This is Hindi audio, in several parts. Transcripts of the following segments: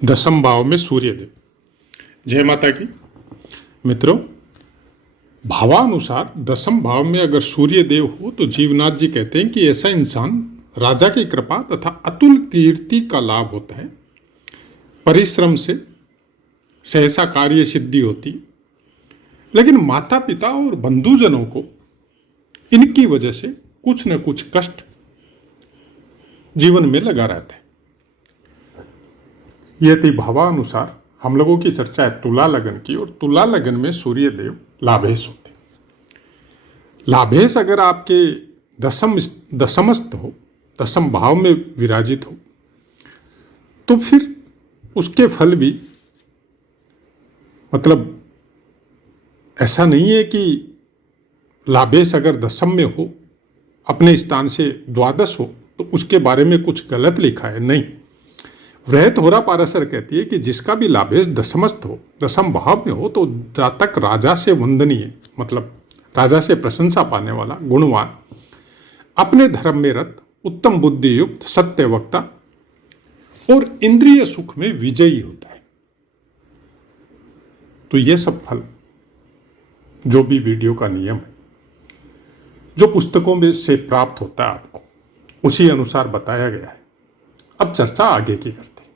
दसम भाव में सूर्यदेव। जय माता की। मित्रों, भावानुसार दसम भाव में अगर सूर्यदेव हो तो जीवनाथ जी कहते हैं कि ऐसा इंसान राजा की कृपा तथा अतुल कीर्ति का लाभ होता है। परिश्रम से सहसा कार्य सिद्धि होती, लेकिन माता पिता और बंधुजनों को इनकी वजह से कुछ न कुछ कष्ट जीवन में लगा रहता है। यह थी भावानुसार हम लोगों की चर्चा है तुला लगन की, और तुला लगन में सूर्यदेव लाभेश होते। लाभेश अगर आपके दसमस्थ हो, दसम भाव में विराजित हो, तो फिर उसके फल भी मतलब ऐसा नहीं है कि लाभेश अगर दसम में हो, अपने स्थान से द्वादश हो, तो उसके बारे में कुछ गलत लिखा है, नहीं। वृहत होरा पाराशर कहती है कि जिसका भी लाभेश दसमस्थ हो, दसम भाव में हो, तो जातक राजा से वंदनीय, मतलब राजा से प्रशंसा पाने वाला, गुणवान, अपने धर्म में रत, उत्तम बुद्धि युक्त, सत्य वक्ता और इंद्रिय सुख में विजयी होता है। तो ये सब फल जो भी वीडियो का नियम है, जो पुस्तकों में से प्राप्त होता है, आपको उसी अनुसार बताया गया है। अब चर्चा आगे की करते हैं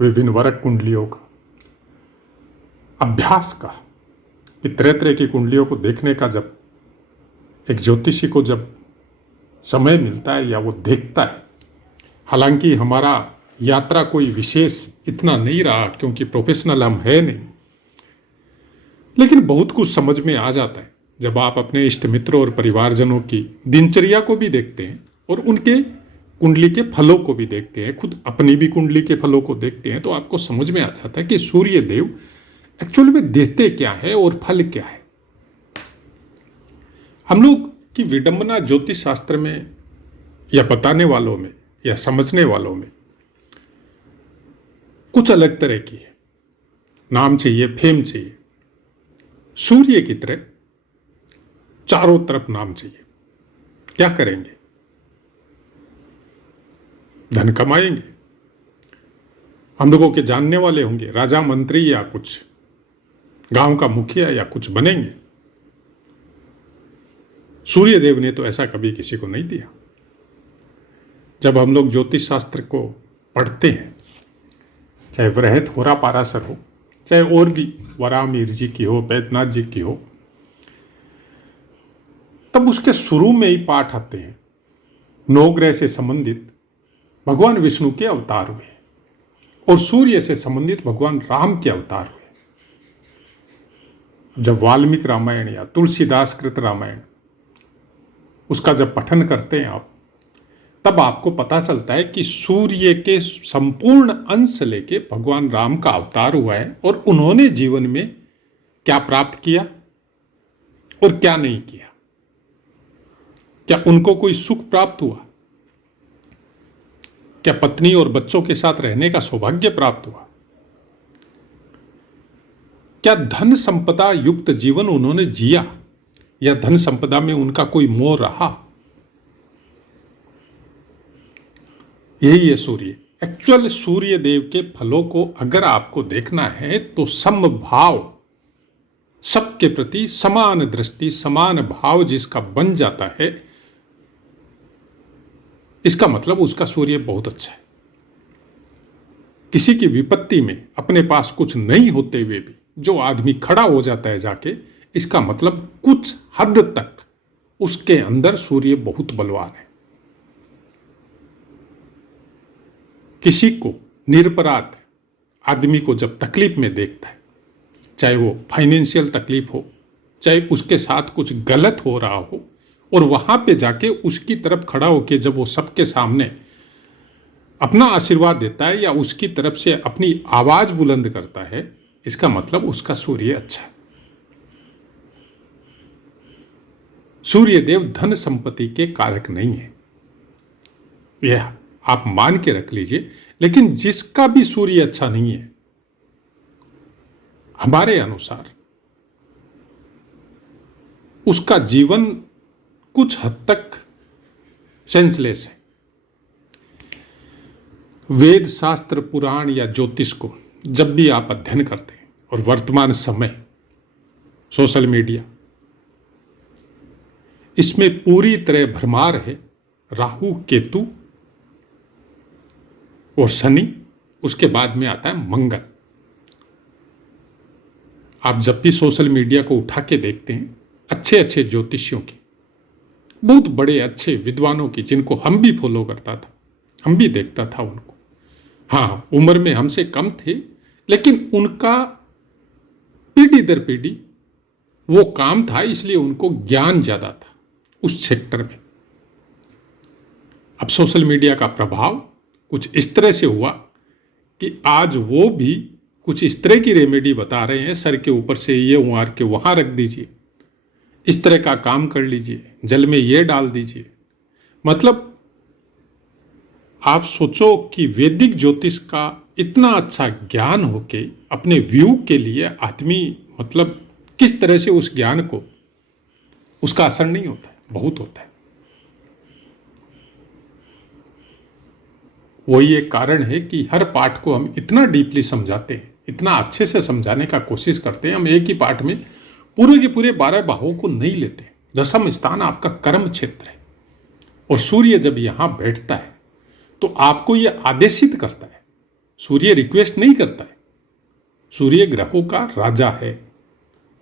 विभिन्न वर्ग कुंडलियों का, अभ्यास का, कि तरह तरह की कुंडलियों को देखने का जब एक ज्योतिषी को जब समय मिलता है या वो देखता है, हालांकि हमारा यात्रा कोई विशेष इतना नहीं रहा क्योंकि प्रोफेशनल हम है नहीं, लेकिन बहुत कुछ समझ में आ जाता है जब आप अपने इष्ट मित्रों और परिवारजनों की दिनचर्या को भी देखते हैं और उनके कुंडली के फलों को भी देखते हैं, खुद अपनी भी कुंडली के फलों को देखते हैं, तो आपको समझ में आ जाता है कि सूर्य देव एक्चुअली में देते क्या है और फल क्या है। हम लोग की विडंबना ज्योतिष शास्त्र में या बताने वालों में या समझने वालों में कुछ अलग तरह की है। नाम चाहिए, फेम चाहिए, सूर्य की तरह चारों तरफ नाम चाहिए। क्या करेंगे? धन कमाएंगे, हम लोगों के जानने वाले होंगे, राजा मंत्री या कुछ गांव का मुखिया या कुछ बनेंगे। सूर्यदेव ने तो ऐसा कभी किसी को नहीं दिया। जब हम लोग ज्योतिष शास्त्र को पढ़ते हैं, चाहे वृहत होरा पाराशर हो, चाहे और भी वराहमिहिर जी की हो, बैद्यनाथ जी की हो, तब उसके शुरू में ही पाठ आते हैं नवग्रह से संबंधित भगवान विष्णु के अवतार हुए और सूर्य से संबंधित भगवान राम के अवतार हुए। जब वाल्मीकि रामायण या तुलसीदास कृत रामायण उसका जब पठन करते हैं आप, तब आपको पता चलता है कि सूर्य के संपूर्ण अंश लेके भगवान राम का अवतार हुआ है और उन्होंने जीवन में क्या प्राप्त किया और क्या नहीं किया। क्या उनको कोई सुख प्राप्त हुआ? क्या पत्नी और बच्चों के साथ रहने का सौभाग्य प्राप्त हुआ? क्या धन संपदा युक्त जीवन उन्होंने जिया या धन संपदा में उनका कोई मोह रहा? यही है सूर्य। एक्चुअल सूर्य देव के फलों को अगर आपको देखना है तो समभाव, सबके प्रति समान दृष्टि, समान भाव जिसका बन जाता है, इसका मतलब उसका सूर्य बहुत अच्छा है। किसी की विपत्ति में अपने पास कुछ नहीं होते हुए भी जो आदमी खड़ा हो जाता है जाके, इसका मतलब कुछ हद तक उसके अंदर सूर्य बहुत बलवान है। किसी को निरपराध आदमी को जब तकलीफ में देखता है, चाहे वो फाइनेंशियल तकलीफ हो, चाहे उसके साथ कुछ गलत हो रहा हो, और वहां पे जाके उसकी तरफ खड़ा होके जब वो सबके सामने अपना आशीर्वाद देता है या उसकी तरफ से अपनी आवाज बुलंद करता है, इसका मतलब उसका सूर्य अच्छा है। सूर्यदेव धन संपत्ति के कारक नहीं है, यह आप मान के रख लीजिए। लेकिन जिसका भी सूर्य अच्छा नहीं है, हमारे अनुसार उसका जीवन कुछ हद तक सेंसलेस है। वेद शास्त्र पुराण या ज्योतिष को जब भी आप अध्ययन करते हैं और वर्तमान समय सोशल मीडिया, इसमें पूरी तरह भरमार है राहु केतु और शनि, उसके बाद में आता है मंगल। आप जब भी सोशल मीडिया को उठा के देखते हैं, अच्छे अच्छे ज्योतिषियों की, बहुत बड़े अच्छे विद्वानों की, जिनको हम भी फॉलो करता था, हम भी देखता था उनको। हाँ, उम्र में हमसे कम थे, लेकिन उनका पीढ़ी दर पीढ़ी वो काम था, इसलिए उनको ज्ञान ज्यादा था उस सेक्टर में। अब सोशल मीडिया का प्रभाव कुछ इस तरह से हुआ कि आज वो भी कुछ इस तरह की रेमेडी बता रहे हैं, सर के ऊपर से ये उंगार के वहां रख दीजिए, इस तरह का काम कर लीजिए, जल में ये डाल दीजिए। मतलब आप सोचो कि वैदिक ज्योतिष का इतना अच्छा ज्ञान होके अपने व्यू के लिए आदमी मतलब किस तरह से उस ज्ञान को, उसका असर नहीं होता है, बहुत होता है। वही एक कारण है कि हर पाठ को हम इतना डीपली समझाते हैं, इतना अच्छे से समझाने का कोशिश करते हैं। हम एक ही पाठ में पूरे के पूरे 12 भावों को नहीं लेते। दसम स्थान आपका कर्म क्षेत्र है, और सूर्य जब यहां बैठता है तो आपको यह आदेशित करता है। सूर्य रिक्वेस्ट नहीं करता है, सूर्य ग्रहों का राजा है।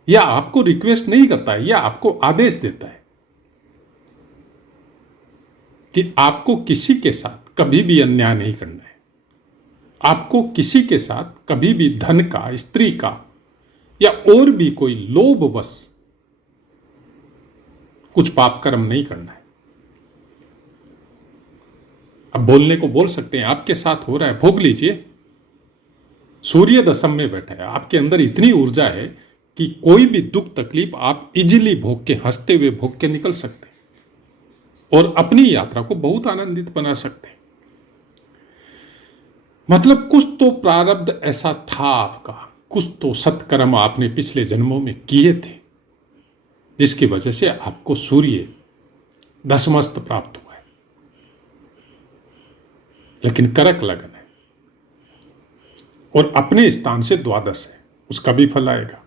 यह आपको रिक्वेस्ट नहीं करता है, यह आपको आदेश देता है कि आपको किसी के साथ कभी भी अन्याय नहीं करना है। आपको किसी के साथ कभी भी धन का, स्त्री का या और भी कोई लोभवश कुछ पाप कर्म नहीं करना है। अब बोलने को बोल सकते हैं, आपके साथ हो रहा है, भोग लीजिए। सूर्य दशम में बैठा है, आपके अंदर इतनी ऊर्जा है कि कोई भी दुख तकलीफ आप इजीली भोग के, हंसते हुए भोग के निकल सकते हैं और अपनी यात्रा को बहुत आनंदित बना सकते हैं। मतलब कुछ तो प्रारब्ध ऐसा था आपका, कुछ तो सत्कर्म आपने पिछले जन्मों में किए थे, जिसकी वजह से आपको सूर्य दशमस्त प्राप्त हुआ है। लेकिन करक लगन है और अपने स्थान से द्वादश है, उसका भी फल आएगा।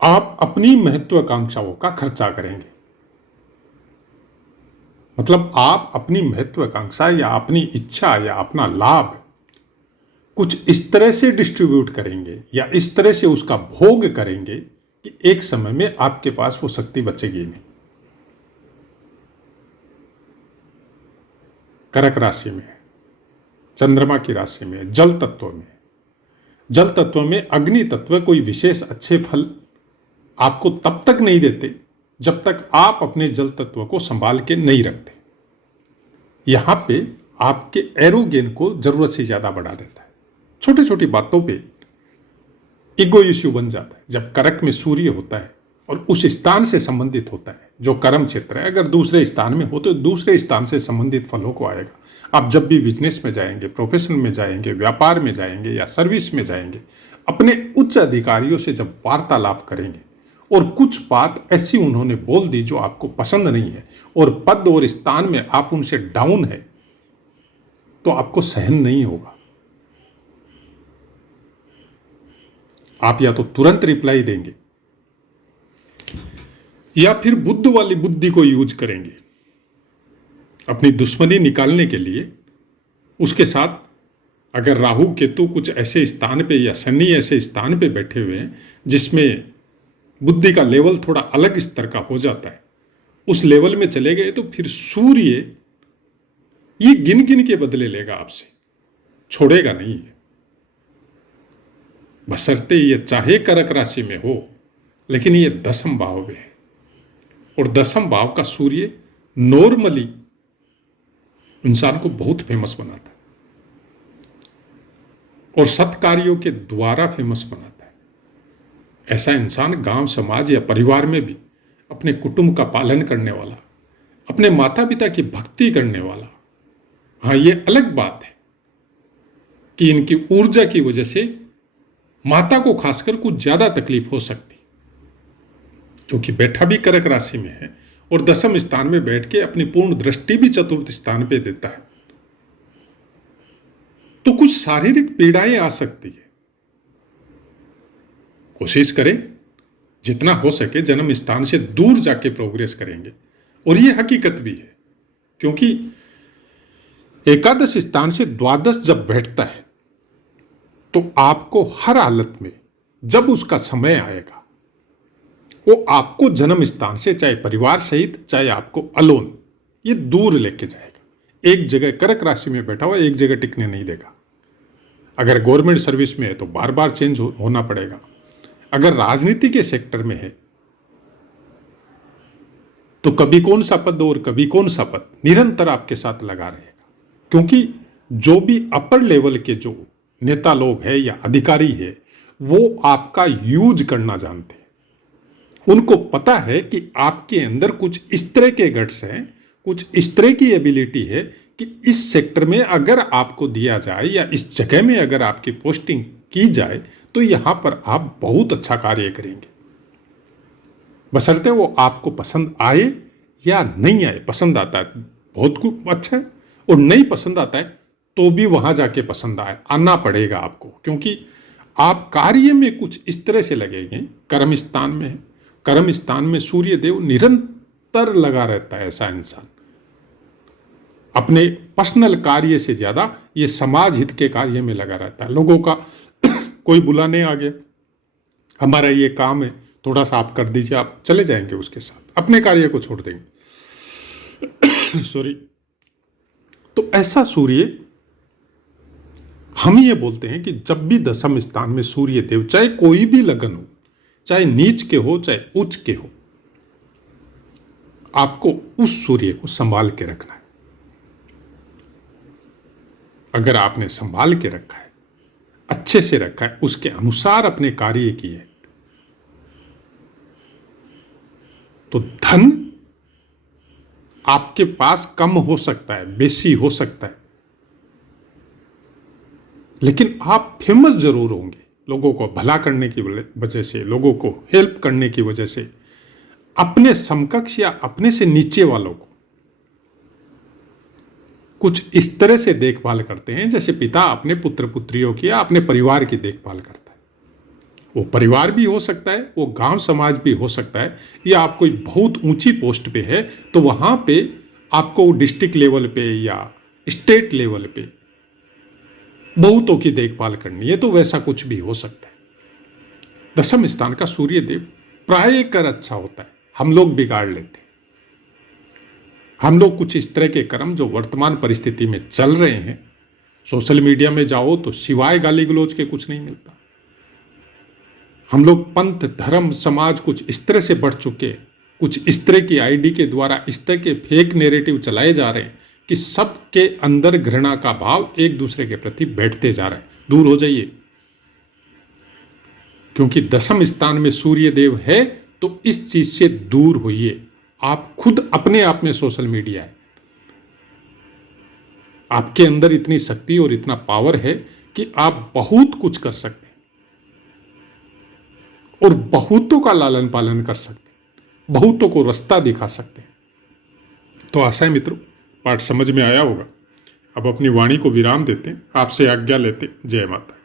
आप अपनी महत्वाकांक्षाओं का खर्चा करेंगे, मतलब आप अपनी महत्वाकांक्षा या अपनी इच्छा या अपना लाभ कुछ इस तरह से डिस्ट्रीब्यूट करेंगे या इस तरह से उसका भोग करेंगे कि एक समय में आपके पास वो शक्ति बचेगी नहीं। कर्क राशि में, चंद्रमा की राशि में, जल तत्व में अग्नि तत्व कोई विशेष अच्छे फल आपको तब तक नहीं देते जब तक आप अपने जल तत्व को संभाल के नहीं रखते। यहां पे आपके एरोगेन को जरूरत से ज्यादा बढ़ा देता है। छोटी छोटी बातों पे ईगो इश्यू बन जाता है। जब कर्क में सूर्य होता है और उस स्थान से संबंधित होता है जो कर्म क्षेत्र है, अगर दूसरे स्थान में हो तो दूसरे स्थान से संबंधित फलों को आएगा। आप जब भी बिजनेस में जाएंगे, प्रोफेशन में जाएंगे, व्यापार में जाएंगे या सर्विस में जाएंगे, अपने उच्च अधिकारियों से जब वार्तालाप करेंगे और कुछ बात ऐसी उन्होंने बोल दी जो आपको पसंद नहीं है और पद और स्थान में आप उनसे डाउन है, तो आपको सहन नहीं होगा। आप या तो तुरंत रिप्लाई देंगे या फिर बुद्ध वाली बुद्धि को यूज करेंगे अपनी दुश्मनी निकालने के लिए। उसके साथ अगर राहु केतु कुछ ऐसे स्थान पे या शनि ऐसे स्थान पे बैठे हुए हैं जिसमें बुद्धि का लेवल थोड़ा अलग स्तर का हो जाता है, उस लेवल में चले गए तो फिर सूर्य ये गिन गिन के बदले लेगा आपसे, छोड़ेगा नहीं है। बशर्ते ये चाहे कर्क राशि में हो, लेकिन ये दसम भाव में है और दसम भाव का सूर्य नॉर्मली इंसान को बहुत फेमस बनाता है और सत्कार्यों के द्वारा फेमस बनाता है। ऐसा इंसान गांव, समाज या परिवार में भी अपने कुटुंब का पालन करने वाला, अपने माता पिता की भक्ति करने वाला। हाँ, ये अलग बात है कि इनकी ऊर्जा की वजह से माता को खासकर कुछ ज्यादा तकलीफ हो सकती, क्योंकि बैठा भी कर्क राशि में है और दसम स्थान में बैठ के अपनी पूर्ण दृष्टि भी चतुर्थ स्थान पे देता है, तो कुछ शारीरिक पीड़ाएं आ सकती है। कोशिश करें जितना हो सके जन्म स्थान से दूर जाके प्रोग्रेस करेंगे। और ये हकीकत भी है, क्योंकि एकादश स्थान से द्वादश जब बैठता है तो आपको हर हालत में जब उसका समय आएगा वो आपको जन्म स्थान से, चाहे परिवार सहित चाहे आपको अलोन, ये दूर लेके जाएगा। एक जगह कर्क राशि में बैठा हुआ एक जगह टिकने नहीं देगा। अगर गवर्नमेंट सर्विस में है तो बार बार चेंज होना पड़ेगा। अगर राजनीति के सेक्टर में है तो कभी कौन सा पद और कभी कौन सा पद निरंतर आपके साथ लगा रहेगा। क्योंकि जो भी अपर लेवल के जो नेता लोग हैं या अधिकारी है वो आपका यूज करना जानते हैं। उनको पता है कि आपके अंदर कुछ इस तरह के गट्स हैं, कुछ इस तरह की एबिलिटी है कि इस सेक्टर में अगर आपको दिया जाए या इस जगह में अगर आपकी पोस्टिंग की जाए तो यहां पर आप बहुत अच्छा कार्य करेंगे, बशर्ते वो आपको पसंद आए या नहीं आए। पसंद आता है बहुत कुछ अच्छा है, और नहीं पसंद आता है तो भी वहां जाके पसंद आना पड़ेगा आपको, क्योंकि आप कार्य में कुछ इस तरह से लगेंगे। कर्म स्थान में है, कर्म स्थान में सूर्य देव निरंतर लगा रहता है। ऐसा इंसान अपने पर्सनल कार्य से ज्यादा ये समाज हित के कार्य में लगा रहता है। लोगों का कोई बुलाने आ गया, हमारा ये काम है, थोड़ा सा आप कर दीजिए, आप चले जाएंगे उसके साथ, अपने कार्य को छोड़ देंगे। सॉरी। तो ऐसा सूर्य, हम ये बोलते हैं कि जब भी दसम स्थान में सूर्य देव, चाहे कोई भी लगन हो, चाहे नीच के हो चाहे उच्च के हो, आपको उस सूर्य को संभाल के रखना है। अगर आपने संभाल के रखा है, अच्छे से रखा है, उसके अनुसार अपने कार्य किए, तो धन आपके पास कम हो सकता है, बेसी हो सकता है, लेकिन आप फेमस जरूर होंगे। लोगों को भला करने की वजह से, लोगों को हेल्प करने की वजह से, अपने समकक्ष या अपने से नीचे वालों को कुछ इस तरह से देखभाल करते हैं जैसे पिता अपने पुत्र पुत्रियों की या अपने परिवार की देखभाल करता है। वो परिवार भी हो सकता है, वो गांव समाज भी हो सकता है, या आप कोई बहुत ऊंची पोस्ट पे है तो वहां पे आपको डिस्ट्रिक्ट लेवल पे या स्टेट लेवल पे बहुतों की देखभाल करनी है, तो वैसा कुछ भी हो सकता है। दसम स्थान का सूर्य देव प्राय कर अच्छा होता है, हम लोग बिगाड़ लेते हैं। हम लोग कुछ इस तरह के कर्म जो वर्तमान परिस्थिति में चल रहे हैं, सोशल मीडिया में जाओ तो सिवाय गाली गलौज के कुछ नहीं मिलता। हम लोग पंथ धर्म समाज कुछ इस तरह से बढ़ चुके, कुछ इस तरह की आईडी के द्वारा इस तरह के फेक नैरेटिव चलाए जा रहे हैं कि सबके अंदर घृणा का भाव एक दूसरे के प्रति बैठते जा रहा है। दूर हो जाइए, क्योंकि दसम स्थान में सूर्य देव है तो इस चीज से दूर होइए। आप खुद अपने आप में सोशल मीडिया है, आपके अंदर इतनी शक्ति और इतना पावर है कि आप बहुत कुछ कर सकते हैं और बहुतों का लालन पालन कर सकते हैं, बहुतों को रास्ता दिखा सकते हैं। तो आशा है मित्रों पाठ समझ में आया होगा। अब अपनी वाणी को विराम देते हैं, आपसे आज्ञा लेते। जय माता।